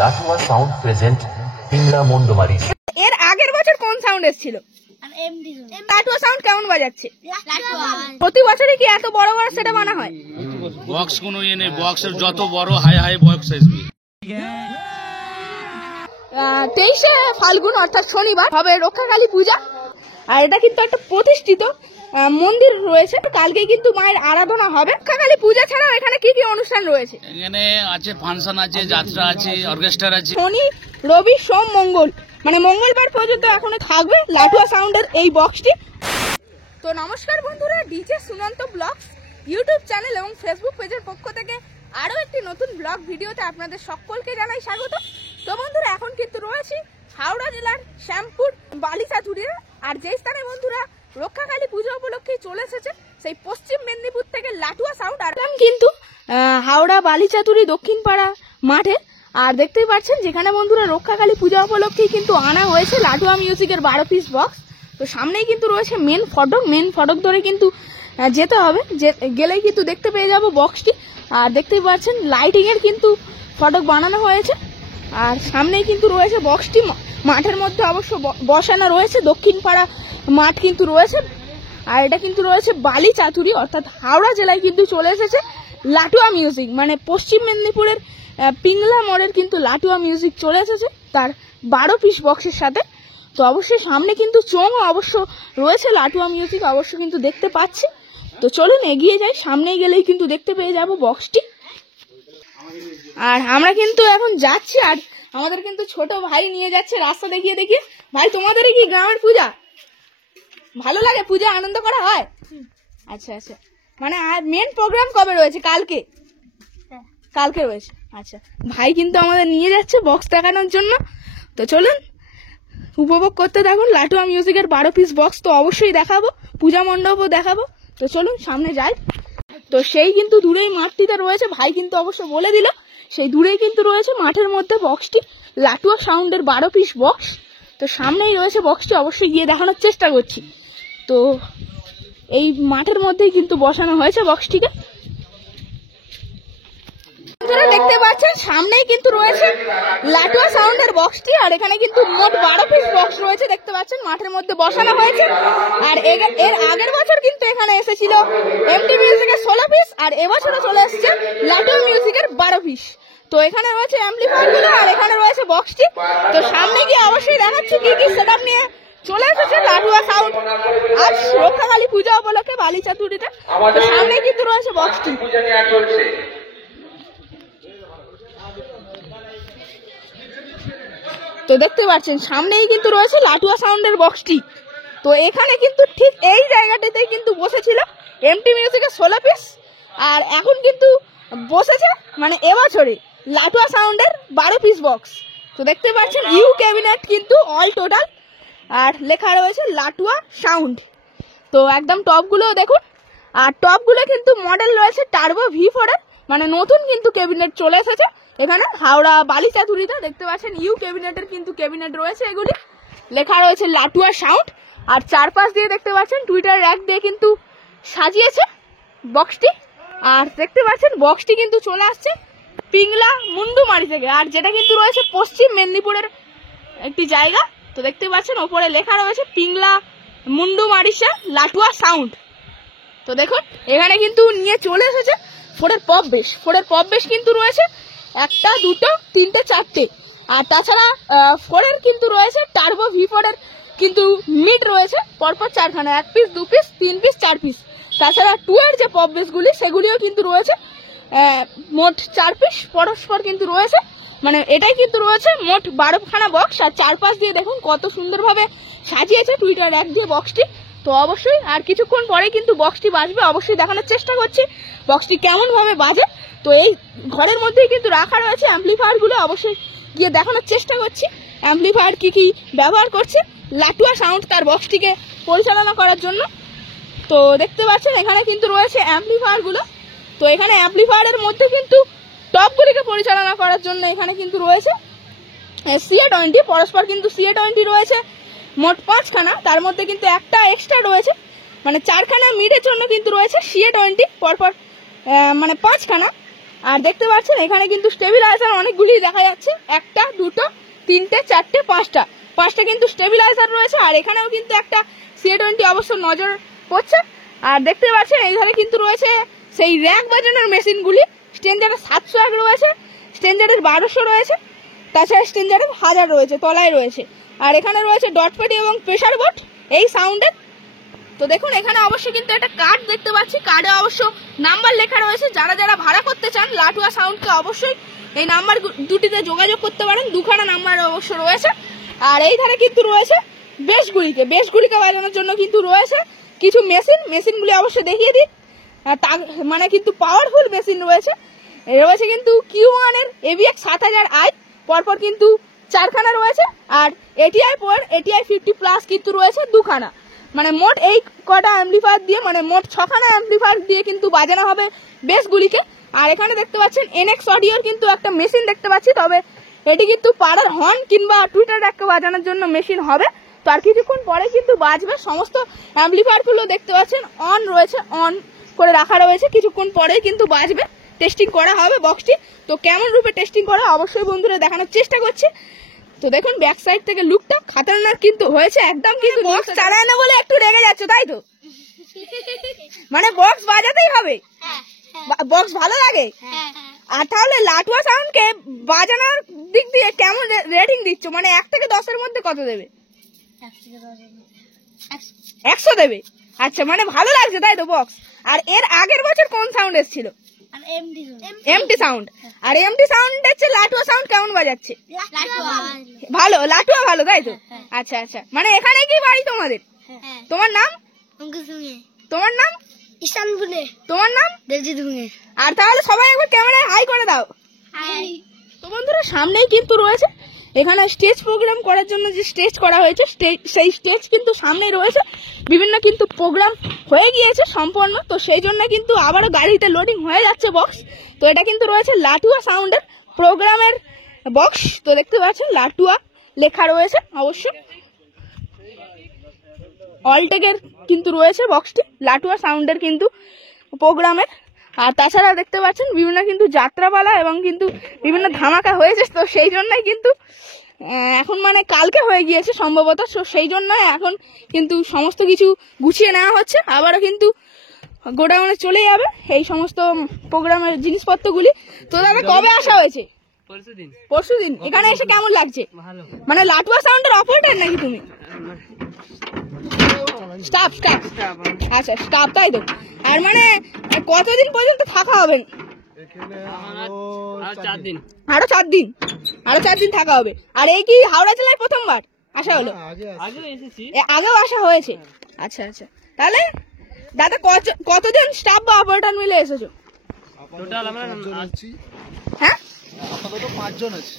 Latua sound present Pingla মন্ডমারি। এর আগের বছর কোন সাউন্ড এসেছিল? লাটুয়া সাউন্ড কেমন বাজাচ্ছে? প্রতি বছরই কি এত বড় বড় সেটা বানা হয়? বক্স কোনো ইয়ে নেই, বক্সের যত বড় হাই হাই বক্স আসবে। 23শে ফাল্গুন অর্থাৎ শনিবার হবে রক্ষাকালী পূজা। আর এটা কিন্তু একটা প্রতিষ্ঠিত মন্দির রয়েছে। কালকে কিন্তু মায়ের আরাধনা হবে। রক্ষাকালী পূজা ছাড়াও এখানে কি কি অনুষ্ঠান রয়েছে? এখানে আছে ফাংশন আছে, যাত্রা আছে, অর্কেস্ট্রা আছে। শনি, রবি, সোম, মঙ্গল, মানে মঙ্গলবার পর্যন্ত এখনো থাকবে লাটুয়া সাউন্ডের এই বক্সটি। তো নমস্কার বন্ধুরা, DJ Sunanta blogs YouTube channel এবং ফেসবুক পেজের পক্ষ থেকে আরও একটি নতুন ব্লগ ভিডিওতে আপনাদের সকলকে জানাই স্বাগত। তো বন্ধুরা, এখন কিন্তু রয়েছি হাওড়া জেলার শ্যামপুর বালিচাতুরিয়া। আর যেই স্থানে বন্ধুরা রক্ষাকালী পুজো উপলক্ষে চলে এসেছে সেই পশ্চিম মেদিনীপুর থেকে লাটুয়া সাউন্ড। আর কিন্তু হাওড়া বালিচাতুরি দক্ষিণ পাড়া মাঠে। আর দেখতেই পাচ্ছেন যেখানে বন্ধুরা রক্ষাকালী পূজা উপলক্ষেই কিন্তু আনা হয়েছে লাটুয়া মিউজিকের 12 পিস বক্স। তো সামনেই কিন্তু রয়েছে মেন ফটক ধরে কিন্তু যেতে হবে, গেলেই কিন্তু দেখতে পেয়ে যাব বক্সটি। আর দেখতেই পাচ্ছেন লাইটিং এর কিন্তু ফটক বানানো হয়েছে। আর সামনেই কিন্তু রয়েছে বক্সটি, মাঠের মধ্যে অবশ্য বসানো রয়েছে, দক্ষিণ পাড়া মাঠ কিন্তু রয়েছে। আর এটা কিন্তু রয়েছে বালিচাতুরি অর্থাৎ হাওড়া জেলায় কিন্তু চলে এসেছে লাটুয়া মিউজিক, মানে পশ্চিম মেদিনীপুরের পিংলা মোড়ের কিন্তু লাটুয়া মিউজিক চলে এসেছে তার 12 পিস বক্সের সাথে। তো অবশ্যই সামনে কিন্তু চোঙও অবশ্য রয়েছে লাটুয়া মিউজিক অবশ্য কিন্তু দেখতে পাচ্ছি। তো চলুন এগিয়ে যাই, সামনে গেলেই কিন্তু দেখতে পেয়ে যাব বক্সটি। আর আমরা কিন্তু এখন যাচ্ছি, আর আমাদের কিন্তু ছোট ভাই নিয়ে যাচ্ছে রাস্তা দেখিয়ে দেখিয়ে। ভাই, তোমাদের কি গ্রামের পূজা ভালো লাগে? পূজা আনন্দ করা হয়? আচ্ছা আচ্ছা, মানে আর মেন প্রোগ্রাম কবে রয়েছে? কালকে রয়েছে। আচ্ছা, ভাই কিন্তু আমাদের নিয়ে যাচ্ছে বক্স দেখানোর জন্য। তো চলুন উপভোগ করতে থাকুন লাটুয়া মিউজিকের 12 পিস বক্স। তো অবশ্যই দেখাবো, পূজা মণ্ডপও দেখাবো। তো চলুন সামনে যাই। তো সেই কিন্তু দূরেই মাঠটিতে রয়েছে, ভাই কিন্তু অবশ্য বলে দিল সেই দূরেই কিন্তু রয়েছে মাঠের মধ্যে বক্সটি, লাটুয়া সাউন্ডের 12 পিস বক্স। তো সামনেই রয়েছে বক্সটি, অবশ্যই গিয়ে দেখানোর চেষ্টা করছি। তো এই মাঠের মধ্যেই কিন্তু বসানো হয়েছে বক্সটিকে। দেখতে পাচ্ছেন সামনেই কিন্তু রয়েছে লাটুয়া সাউন্ডের বক্সটি। আর এখানে কিন্তু মোট 12 পিস বক্স রয়েছে, দেখতে পাচ্ছেন মাঠের মধ্যে বসানো হয়েছে। আর এর আগের বছর কিন্তু এখানে এসেছিল এমটি মিউজিকের 16 পিস, আর এবছরও চলে এসেছে লাটুয়া মিউজিকের 12 পিস। তো এখানে রয়েছে অ্যাম্পলিফায়ার গুলো, আর এখানে রয়েছে বক্সটি। তো সামনে গিয়ে অবশ্যই দেখাচ্ছি কি কি সেটআপ নিয়ে চলে এসেছে লাটুয়া সাউন্ড আজ রক্ষাকালী পূজা উপলক্ষে বালিচাতুরিতে। তো সামনে কিন্তু রয়েছে বক্সটি। তো দেখতে পাচ্ছেন সামনেই কিন্তু রয়েছে লাটুয়া সাউন্ডের বক্সটি। তো এখানে কিন্তু ঠিক এই জায়গাটাতেই কিন্তু বসেছিল এমটি মিউজিকের 16 পিস, আর এখন কিন্তু বসেছে মানে এবছরে লাটুয়া সাউন্ডের 12 পিস বক্স। তো দেখতে পাচ্ছেন ইউ ক্যাবিনেট কিন্তু অল টোটাল, আর লেখা রয়েছে লাটুয়া সাউন্ড। তো একদম টপগুলো দেখুন, আর টপগুলো কিন্তু মডেল রয়েছে টার্বো V4 এর, মানে নতুন কিন্তু ক্যাবিনেট চলে এসেছে এখানে হাওড়া বালিচাতুরিতে। দেখতে পাচ্ছেন ইউ ক্যাবিনেটের কিন্তু ক্যাবিনেট রয়েছে, এগুলি লেখা রয়েছে লাটুয়া সাউন্ড। আর চারপাশ দিয়ে দেখতে পাচ্ছেন টুইটার র্যাক দিয়ে কিন্তু সাজিয়েছে বক্সটি। আর দেখতে পাচ্ছেন বক্সটি কিন্তু চলে আসছে পিংলা মুন্ডুমারি থেকে, আর যেটা কিন্তু রয়েছে পশ্চিম মেদিনীপুরের একটি জায়গা। তো দেখতে পাচ্ছেন ওপরে লেখা রয়েছে পিংলা মুন্ডুমারিসা লাটুয়া সাউন্ড। তো দেখুন এখানে কিন্তু নিয়ে চলে এসেছে ফোরের পপ বেশ কিন্তু রয়েছে 1, 2, 3, 4টে। আর তাছাড়া ফোরের কিন্তু রয়েছে টার্বো V4 এর কিন্তু মিড রয়েছে পরপর 4খানা, 1 পিস, 2 পিস, 3 পিস, 4 পিস। তাছাড়া 2 এর যে পপ বেসগুলি সেগুলিও কিন্তু রয়েছে মোট 4 পিস পরস্পর কিন্তু রয়েছে, মানে এটাই কিন্তু রয়েছে মোট 12খানা বক্স। আর চারপাশ দিয়ে দেখুন কত সুন্দরভাবে সাজিয়েছে টুইটার র্যাক দিয়ে বক্সটি। তো অবশ্যই আর কিছুক্ষণ পরে কিন্তু বক্সটি বাজবে, অবশ্যই দেখানোর চেষ্টা করছি বক্সটি কেমন ভাবে বাজে। তো এই ঘরের মধ্যেই কিন্তু রাখা রয়েছে অ্যাম্পলিফায়ার গুলো, অবশ্যই গিয়ে দেখানোর চেষ্টা করছি অ্যাম্পলিফায়ার কি কি ব্যবহার করছে লাটুয়া সাউন্ড তার বক্সটিকে পরিচালনা করার জন্য। তো দেখতে পাচ্ছেন এখানে কিন্তু রয়েছে অ্যাম্পলিফায়ার গুলো। তো এখানে অ্যাম্পলিফায়ারের মধ্যে কিন্তু টপগুলিকে পরিচালনা করার জন্য এখানে কিন্তু রয়েছে CA20, পরস্পর কিন্তু CA20 রয়েছে মোট 5খানা, তার মধ্যে কিন্তু একটা এক্সট্রা রয়েছে, মানে 4খানা মিডের জন্য কিন্তু রয়েছে CA20 পরপর মানে 5খানা। আর দেখতে পাচ্ছেন এখানে কিন্তু স্টেবিলাইজার অনেকগুলি দেখা যাচ্ছে, 1টা 2টো 3টে 4টে 5টা কিন্তু স্টেবিলাইজার রয়েছে। আর এখানেও কিন্তু একটা CA20 অবশ্য নজর পড়ছে। আর দেখতে পাচ্ছেন এই ধারে কিন্তু রয়েছে সেই র্যাক বাজানোর মেশিনগুলি। স্ট্রেঞ্জারের 701 রয়েছে, স্ট্রেঞ্জারের 1200 রয়েছে, তাছাড়া স্ট্রেঞ্জারের 1000 রয়েছে, তলায় রয়েছে। আর এখানে রয়েছে ডট পেটি এবং প্রেসার বোট এই সাউন্ডের। তো দেখুন এখানে অবশ্যই কিন্তু একটা কার্ড দেখতে পাচ্ছি, কার্ডে অবশ্য নাম্বার লেখা রয়েছে। যারা যারা ভাড়া করতে চান লাটুয়া সাউন্ডকে অবশ্যই এই নাম্বার দুটিতে যোগাযোগ করতে পারেন, 2খানা নাম্বার অবশ্য রয়েছে। আর এই ধারে কিন্তু রয়েছে বেশগুলিকে বাজানোর জন্য কিন্তু রয়েছে কিছু মেশিনগুলি অবশ্যই দেখিয়ে দিই। মানে কিন্তু পাওয়ারফুল মেশিন রয়েছে কিন্তু Q1 এর AVX 7000i পরপর কিন্তু 4খানা রয়েছে। আর ATI 50+ কিন্তু রয়েছে 2খানা। মানে মোট এই কটা অ্যাম্পলিফায়ার দিয়ে, মানে মোট 6খানা অ্যাম্পলিফায়ার দিয়ে কিন্তু বাজানো হবে বেসগুলিকে। আর এখানে দেখতে পাচ্ছেন NX অডিওর কিন্তু একটা মেশিন দেখতে পাচ্ছি, তবে এটি কিন্তু পাড়ার হর্ন কিংবা টুইটার র্যাককে বাজানোর জন্য মেশিন হবে। তো আর কিছুক্ষণ পরে কিন্তু বাজবে। সমস্ত অ্যাম্পলিফায়ারগুলো দেখতে পাচ্ছেন অন রয়েছে, অন করে রাখা রয়েছে, কিছুক্ষণ পরেই কিন্তু বাজবে। টেস্টিং করা হবে বক্সটি। তো কেমন রূপে টেস্টিং করা অবশ্যই বন্ধুরা দেখানোর চেষ্টা করছি। তো দেখুন ব্যাক সাইড থেকে লুকটা খাতারনাক কিন্তু হয়েছে একদম। কিন্তু বক্স চালায় না বলে একটু রেগে যাচ্ছে, তাই তো? মানে বক্স বাজাতেই হবে, বক্স ভালো লাগে। আর তাহলে লাটুয়া সাউন্ডকে বাজানোর দিক দিয়ে কেমন রেটিং দিচ্ছ? মানে 1 থেকে 10-এর মধ্যে কত দেবে? 100 দেবে। আচ্ছা, মানে ভালো লাগছে তাই তো বক্স? আর এর আগের বছর কোন সাউন্ড এসেছিল? এমটি সাউন্ড। আর এমটি সাউন্ড হচ্ছে লাটুয়া সাউন্ড কেমন বাজাচ্ছে? ভালো, লাটুয়া ভালো তাই তো? আচ্ছা আচ্ছা, মানে এখানে কি বাড়ি তোমাদের? তোমার নাম? তোমার নাম? তোমার নাম? আর তাহলে সবাই একবার ক্যামেরায় হাই করে দাও। তো বন্ধুরা সামনেই কিন্তু রয়েছে এখানে স্টেজ প্রোগ্রাম করার জন্য যে স্টেজ করা হয়েছে, সেই স্টেজ কিন্তু সামনে রয়েছে। বিভিন্ন কিন্তু প্রোগ্রাম হয়ে গিয়েছে সম্পন্ন, তো সেই জন্য কিন্তু আবারও গাড়িতে লোডিং হয়ে যাচ্ছে বক্স। তো এটা কিন্তু রয়েছে লাটুয়া সাউন্ডের প্রোগ্রামের বক্স। তো দেখতে পাচ্ছেন লাটুয়া লেখা রয়েছে অবশ্য, অলটেকের কিন্তু রয়েছে বক্সটি লাটুয়া সাউন্ডের কিন্তু প্রোগ্রামের। আর তাছাড়া দেখতে পাচ্ছেন বিভিন্ন কিন্তু যাত্রাপালা এবং কিন্তু বিভিন্ন ধামাকা হয়েছে। তো সেই জন্যই কিন্তু এখন মানে কালকে হয়ে গিয়েছে সম্ভবত, তো সেই জন্য এখন কিন্তু সমস্ত কিছু গুছিয়ে নেওয়া হচ্ছে। আবারও কিন্তু গোডাউনে চলে যাবে এই সমস্ত প্রোগ্রামের জিনিসপত্রগুলি। তো দাদা কবে আসা হয়েছে? পরশুদিন। এখানে এসে কেমন লাগছে? মানে লাটুয়া সাউন্ডের অপারেটর নাকি তুমি? স্টাফ। আচ্ছা স্টাফ, তাই তো? আর মানে কতদিন পর্যন্ত থাকা হবে? আরো 4 দিন থাকা হবে। আর এই কি হাওড়া জেলায় প্রথমবার আসা হলো? আগেও আসা হয়েছে। আচ্ছা আচ্ছা, তাহলে দাদা কতজন স্টাফ বা অপারেটর মিলে এসেছো? হ্যাঁ,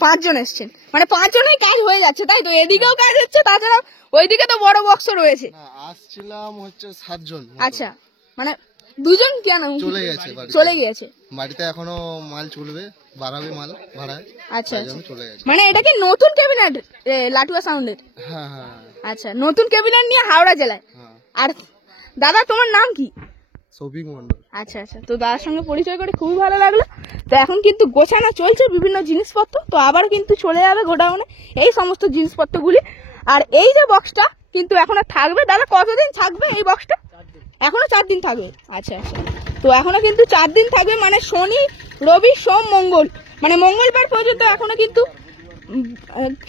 5 জন এসছেন। মানে 5 জনেই কাজ হয়ে যাচ্ছে তাই তো? এদিকেও কাজ হচ্ছে, তাছাড়া ওইদিকে তো বড় বক্স রয়েছে। আসছিলাম হচ্ছে 7 জন। আচ্ছা, মানে 2 জন কেন চলে গিয়েছে? বাড়িতে এখনো মাল চলবে, বাড়াবে মাল ভাড়ায়। আচ্ছা, মানে এটা কি নতুন ক্যাবিনেট লাটুয়া সাউন্ডের? হ্যাঁ। আচ্ছা, নতুন ক্যাবিনেট নিয়ে হাওড়া জেলায়। আর দাদা তোমার নাম কি? শফিক মন্ডল। আচ্ছা আচ্ছা, তো দাদার সঙ্গে পরিচয় করে খুবই ভালো লাগলো। তো এখন কিন্তু গোছানো চলছে বিভিন্ন জিনিসপত্র। তো আবার কিন্তু চলে যাবে গোডাউনে এই সমস্ত জিনিসপত্রগুলি। আর এই যে বক্সটা কিন্তু এখনো থাকবে। দাদা কতদিন থাকবে এই বক্সটা? এখনো 4 দিন থাকবে। আচ্ছা আচ্ছা, তো এখনো কিন্তু 4 দিন থাকবে, মানে শনি রবি সোম মঙ্গল, মানে মঙ্গলবার পর্যন্ত এখনো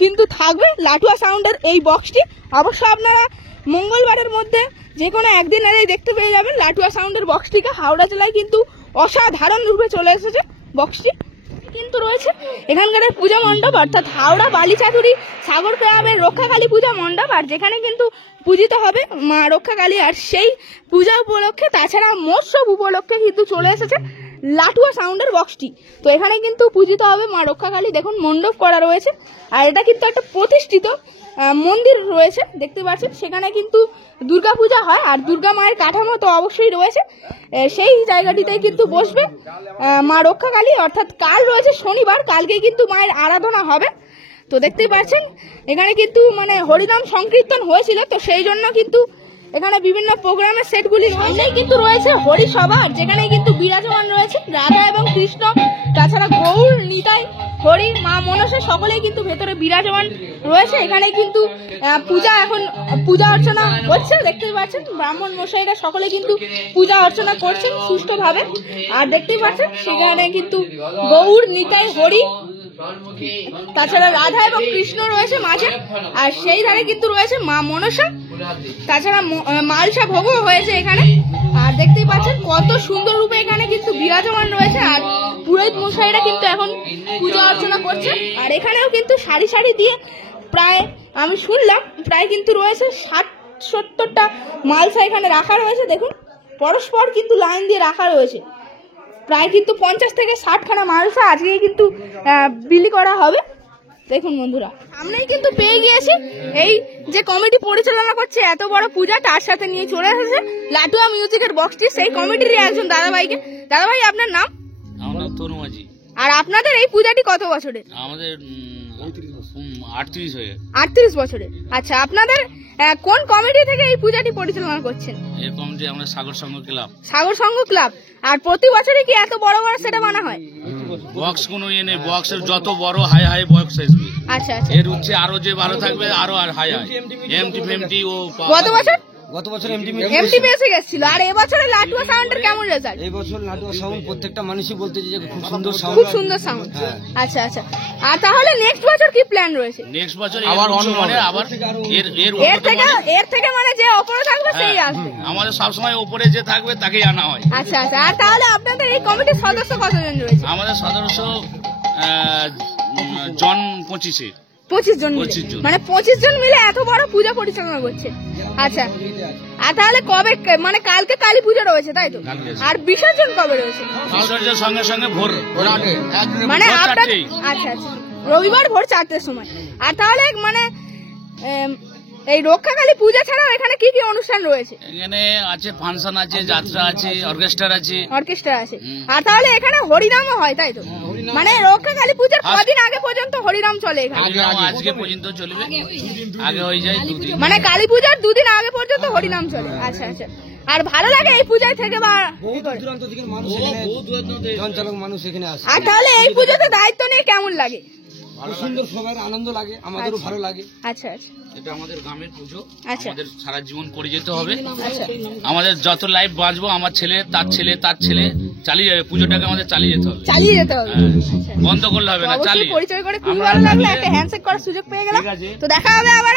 কিন্তু থাকবে লাটুয়া সাউন্ডের এই বক্সটি। অবশ্য আপনারা মঙ্গলবারের মধ্যে যে কোনো একদিন আগে দেখতে পেয়ে যাবেন লাটুয়া সাউন্ডের বক্সটিকে। হাওড়া জেলায় কিন্তু অসাধারণ রূপে চলে এসেছে বক্সটি। কিন্তু রয়েছে এখানকার পূজা মণ্ডপ, অর্থাৎ হাওড়া বালিচাতুরি সাগর ক্লাবের রক্ষাকালী পূজা মণ্ডপ, আর যেখানে কিন্তু পূজিত হবে মা রক্ষাকালী। আর সেই পূজা উপলক্ষে তাছাড়া মৎসব উপলক্ষে কিন্তু চলে এসেছে লাটুয়া সাউন্ডের বক্সটি। তো এখানে কিন্তু পূজিত হবে মা রক্ষাকালী। দেখুন মণ্ডপ করা রয়েছে, আর এটা কিন্তু একটা প্রতিষ্ঠিত মন্দির রয়েছে দেখতে পাচ্ছেন। সেখানে কিন্তু দুর্গা পূজা হয়, আর দুর্গা মায়ের কাঠামো তো অবশ্যই রয়েছে। সেই জায়গাটিতে কিন্তু বসবে মা রক্ষাকালী। অর্থাৎ কাল রয়েছে শনিবার, কালকে কিন্তু মায়ের আরাধনা হবে। তো দেখতেই পাচ্ছেন এখানে কিন্তু মানে হরিনাম সংকীর্তন হয়েছিল, তো সেই জন্য কিন্তু এখানে বিভিন্ন প্রোগ্রামের সেটগুলি সামনেই কিন্তু রয়েছে হরিসভার, যেখানে কিন্তু বিরাজমান রয়েছে রাধা এবং কৃষ্ণ, তাছাড়া গৌর, নিতাই, হরি, মা মনসা সকলেই কিন্তু ভেতরে বিরাজমান রয়েছে। এখানে কিন্তু পূজা অর্চনা হচ্ছে, দেখতেই পাচ্ছেন ব্রাহ্মণ মশাইরা সকলে কিন্তু পূজা অর্চনা করছেন সুষ্ঠুভাবে। আর দেখতেই পাচ্ছেন সেখানে কিন্তু গৌর, নিতাই, হরি, তাছাড়া রাধা এবং কৃষ্ণ রয়েছে মাঝে, আর সেই ধারে কিন্তু রয়েছে মা মনসা, তাছাড়া মালসা ভোগও হয়েছে এখানে। আর দেখতেই পাচ্ছেন কত সুন্দর রূপে এখানে কিন্তু বিরাজমান রয়েছে। আর পুরোহিত মশাইরা কিন্তু এখন পূজা অর্চনা করছে। আর এখানেও কিন্তু সারি সারি দিয়ে প্রায় আমি শুনলাম প্রায় কিন্তু রয়েছে 60-70টা মালসা এখানে রাখা রয়েছে। দেখুন পরস্পর কিন্তু লাইন দিয়ে রাখা রয়েছে, প্রায় কিন্তু 50 থেকে 60খানা মালসা আজকেই কিন্তু বিলি করা হবে। দেখুন বন্ধুরা, সামনেই কিন্তু পেয়ে গিয়েছি এই যে কমিটি পরিচালনা করছে এত বড় পূজা, তার সাথে নিয়ে চলে এসেছে লাটুয়া মিউজিকের বক্সটি, সেই কমিটিরই একজন দাদাভাইকে। দাদাভাই আপনার নাম? আমার নাম তনু মাঝি। আর আপনাদের এই পূজাটি কত বছরের? আমাদের 38 হয়ে 38 বছরের। আচ্ছা, আপনাদের কোন কমিটি থেকে এই পূজাটি পরিচালনা করছেন? এই কমিটি আমরা সাগর সংঘ ক্লাব। সাগর সংঘ ক্লাব। আর প্রতি বছরই কি এত বড় বড় সেটা বানা হয়? বক্স কোনো ইয়ে নেই, বক্সের যত বড় হাই হাই বক্স আসবে। আচ্ছা আচ্ছা, এর হচ্ছে আরো যে ভালো থাকবে, আরো আর হাই হাই এমটি ফেমটি ও গত বছর এমটিপিএসে গেছিল। আর এবছরে লাটুয়া সাউন্ডের কেমন রেজাল্ট? এই বছর লাটুয়া সাউন্ড প্রত্যেকটা মানুষই বলতে যে খুব সুন্দর সাউন্ড, খুব সুন্দর সাউন্ড। আচ্ছা আচ্ছা, আর তাহলে নেক্সট বছর কি প্ল্যান রয়েছে? নেক্সট বছর আবার মানে আবার এর থেকে মানে যে উপরে থাকবে সেই আসবে। আমাদের সব সময় উপরে যে থাকবে তাকেই আনা হয়। আচ্ছা আচ্ছা, আর তাহলে আপনাদের এই কমিটির সদস্য কতজন রয়েছে? আমাদের সদস্য জন 25 জন মিলে, মানে 25 জন মিলে এত বড় পূজা পরিচালনা করছে। আচ্ছা, আর তাহলে কবে, মানে কালকে কালী পূজা রয়েছে তাই তো? আর বিসর্জন কবে রয়েছে? বিসর্জনের সঙ্গে সঙ্গে ভোর মানে আপনার, আচ্ছা আচ্ছা, রবিবার ভোর 4টের সময়। আর তাহলে মানে এই রক্ষাকালী পূজা ছাড়াও এখানে কি কি অনুষ্ঠান রয়েছে? এখানে আছে ফাংশন আছে, যাত্রা আছে, অর্কেস্ট্রা আছে। আর তাহলে এখানে হরিনামও হয় তাই তো? মানে রক্ষাকালী পূজার কদিন আগে পর্যন্ত হরিনাম চলে এখানে? আজকে পর্যন্ত চলবে, আগে হয়ে যায় 2 দিন। মানে কালী পূজার 2 দিন আগে পর্যন্ত হরিনাম চলে। আচ্ছা আচ্ছা, আর ভালো লাগে এই পূজায় থেকে বা? মানুষ এখানে আসে। আর তাহলে এই পূজাতে দায়িত্ব নিয়ে কেমন লাগে? খুব সুন্দর, সবার আনন্দ লাগে, আমাদেরও ভালো লাগে। আচ্ছা আচ্ছা, এটা আমাদের গ্রামের পুজো, আচ্ছা, আমাদের সারা জীবন করে যেতে হবে। আচ্ছা, আমাদের যত লাইফ বাঁচবো, আমার ছেলে তার ছেলে চালিয়ে যাবে, পুজোটাকে আমাদের চালিয়ে যেতে হবে। বন্ধ করলে হবে না, চালিয়ে। পরিচয় করে খুবই ভালো লাগলো, একটা হ্যান্ডশেক করার সুযোগ পেয়ে গেলাম। তো দেখা হবে আবার।